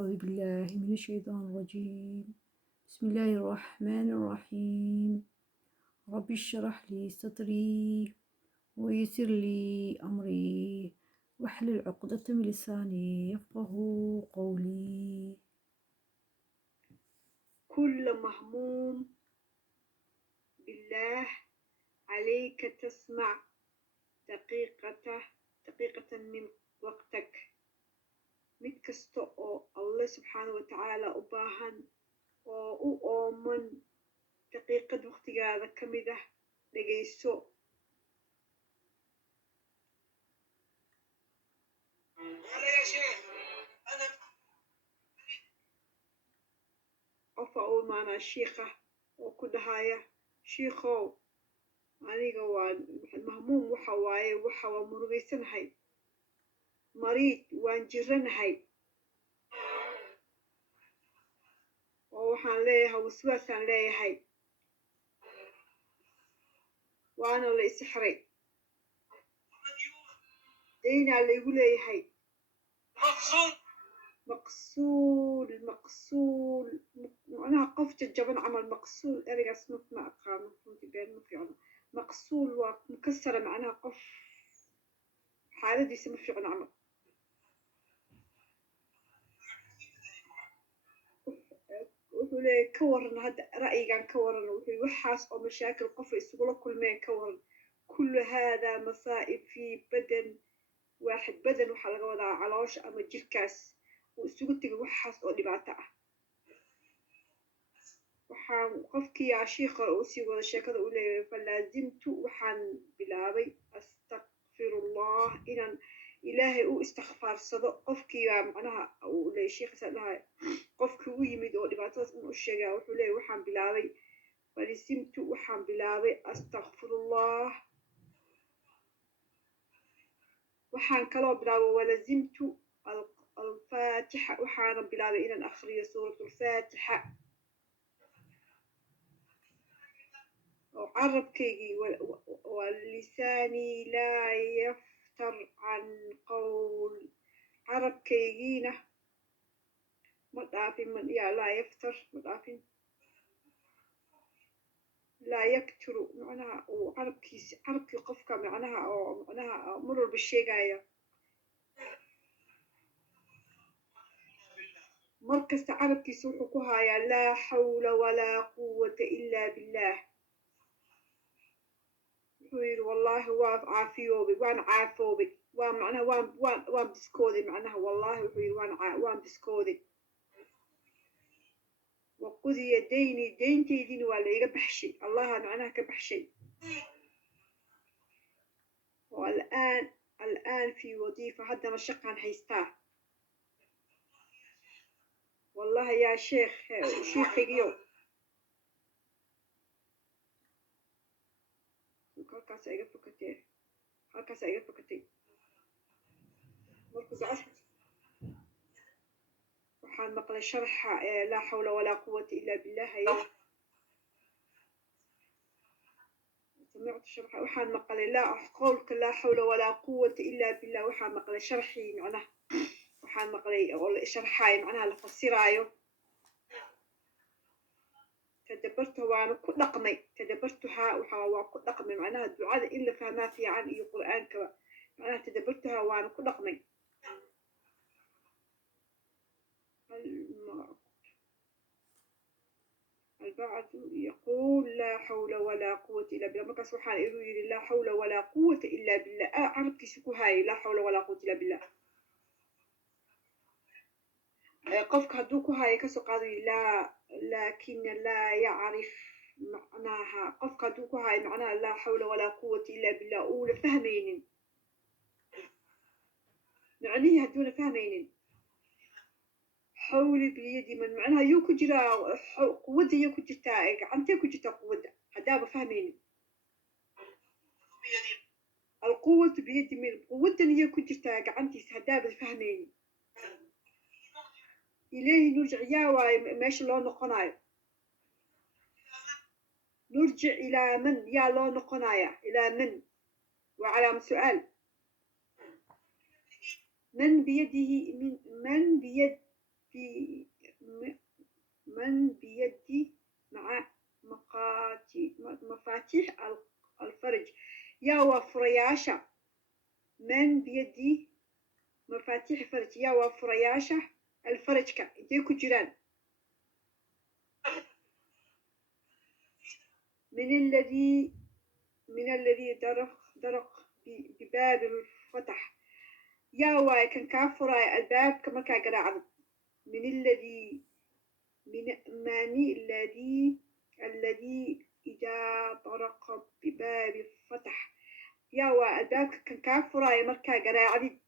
أعوذ بالله من الشيطان الرجيم. بسم الله الرحمن الرحيم. رب اشرح لي صدري ويسر لي أمري واحلل عقدة من لساني يفقه قولي. كل مهموم بالله عليك تسمع دقيقة من وقتك mid kasta oo alle subxaana wa tacaala u baahan oo u ooman daqiiqad waqtigaada ka mid ah dhegayso. qofa u imaanaa shiikha oo ku dhahaya shiikhow aniga waa mahmuum waxa waaye waa murugaysanahay mariid waan jiranahay oo waxaan leeyahay waswaasaan leeyahay waana la isixray daynaa laygu leeyahay maqsuul macnaha qof jajaban camal maqsuul ereygaas ma aqaano runtii been ma fiicno maqsuul waa mukasara macnaha qof xaaladiisa ma fiicno camal wuxuu leeyahay ka waran hadda ra'yigan ka waran wuxuu waxaas oo mashaakil qofa isugula kulmeen ka waran kullu haadaa masaa'ib fii badan waaxid badan waxaa laga wadaa caloosha ama jirkaas uu isugu tegay waxaas oo dhibaato ah waxaan qofkii shiikha uu sii wada sheekada u leeyahay falaazimtu waxaan bilaabay astakfirullah inaan ilaahay u istikfaarsado qofkii macnaha uu leeyahay shiikhaas dhahay qofkii u yimid oo dhibaatadaas inuu sheegaa wuxuu leeyahay waxaan bilaabay falaazimtu waxaan bilaabay astakfirullah waxaan kaloo bilaabay walazimtu alfaatixa waxaana bilaabay inaan akhriyo suuratulfaatixa oo carabkaygii walisaanii laa yaftar can qowl carabkaygiina ma dhaafin laa yaftar ma dhaafin laa yakturu macnaha uu carabkii qofka macnaha oo macnaha mar walba sheegaya markasta carabkiisa wuxuu ku hayaa laa xawla walaa quwata ilaa billah wuxuu yidhi wallaahi waan caafiyoobay waan caafoobay waa macnaha waan biskooday macnaha wallaahi wuxuu yidhi waan biskooday waqudiya dayni dayntaydina waa layga baxshay allaha macnaha ka baxshay oo al'aan fii wadiifa haddana shaqaan haystaa والله يا شيخ شيخيو halkaas iga fakatay markuu gacas waxaan maqlay sharxa laa xawla walaa quwata ilaa billah سمعت شرحه waxaan maqlay qowlka laa xawla walaa quwata ilaa billah waxaan maqlay sharxii macnaha waxaan maqlay oo la sharxaayo macnaha la fasiraayo tadabarta waana ku dhaqmay tadabartuhaa waa ku dhaqmay macnaha ducada in la fahmaa fiican iyo qur'aankaba macnaha tadabartuhaa waana ku dhaqmay البعض يقول لا حول ولا قوة إلا بالله مركز وحان يقول لا حول ولا قوة إلا بالله عربتي سكو هاي لا حول ولا قوة إلا بالله قفك هدوكو هاي كسو قادوا لا لكن لا يعرف معناها قفك هدوكو هاي معناها لا حول ولا قوة إلا بالله أولى فهمين معنيه هدونا فهمين حولي بيدي من معناها يوكو جرا قوة يوكو جرتا عنتي يوكو جرتا قوة هدابة فهمين القوة بيدي من قوة يوكو جرتا عنتي هدابة فهمين إليه نرجع يا واي ماشي لو نقناي نرجع إلى من يا لو نقنايا إلى من وعلامة سؤال من بيده من بيد في يا وفرياشة من بيدي مفاتيح الفرج يا وفرياشة الفرج يديكو جيران من الذي درق بباب الفتح يا واي كان كافر الباب كما كان قرعد من الذي الذي إذا طرق بباب فتح يا واي الباب كان كافر مركا قرعد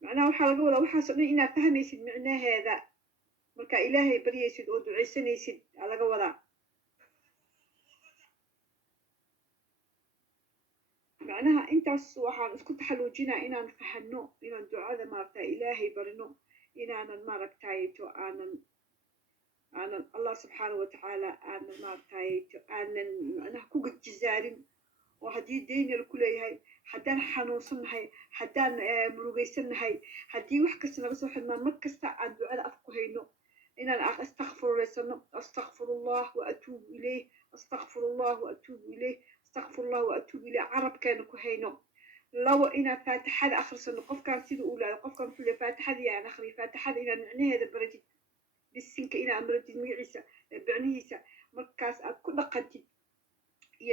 معناه وحلقة ولا وحاسبني إنا فهميسد معناه هذا مركا إلهي بريسد أو دعيسنيسد على قولا معناها intaas waxaan isku taxaluujinaa inaan fahanno inaan ducada maaragtay ilaahay barino inaanan maaragtayto aanan allah subxaana watacaala aanan maaragtayto aanan macnaha ku gajizaarin oo haddii daynal ku leeyahay haddaan xanuunsannahay haddaan murugaysannahay haddii wax kasta naga soo xidmaan mar kasta aan ducada af ku hayno inaan astakfirullaysano astakfirullah wa atuubu ilayh astakfirullah wa atuubu ilayh استغفر الله وأتوب إلى عرب كانوا كهينو لو إنا فاتحة أخرسن قف كان سيدو أولى قف كان كل فاتحة يعني أخري فاتحة إنا معناه هذا برجد بالسنك إنا أمرجد ميعيسة بعنيسة مركز كل قدي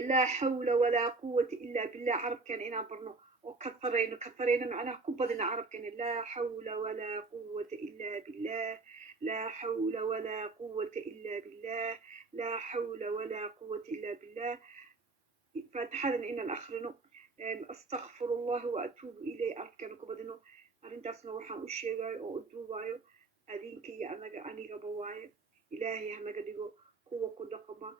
لا حول ولا قوة إلا بالله عرب كان إنا برنو وكثرين معناه كبضنا عرب كان لا حول ولا قوة إلا بالله لا حول ولا قوة إلا بالله لا حول ولا قوة إلا بالله فاتحة إن الأخرين أستغفر الله وأتوب إليه أركان كبدنو أرنتاسنا وحان أشيغاي أو أدوبايو أدينكي أنيغا بواي إلهي هنغا ديغو كوة كدقما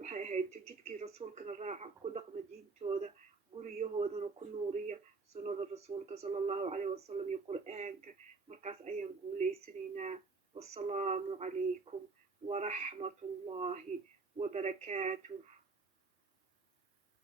maxay ahayd jidkii rasuulkana raaca ku dhaqma diintooda guryahoodana ku nuuriya sunnada rasuulka sala allahu caleyhi wasalam iyo qur-aanka markaas ayaan guulaysanaynaa wassalaamu calaykum waraxmatullaahi wabarakaatuh